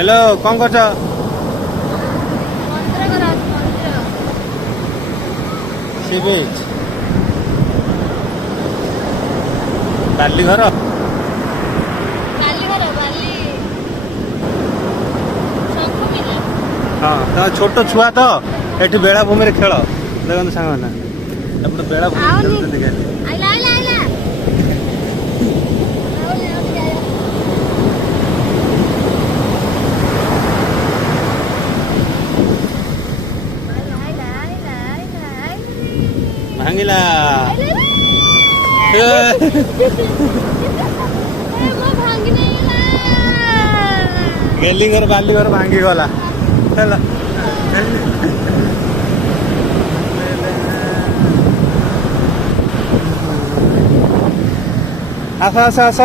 hello कौन कर सी बीच बाली घर हाँ तो छोट छुआ तो ये बेलाभूमि खेल देखो सांग मैंने बेलाभूमि भांगिला गेली घर बाली घर भांगी गला आस आस आस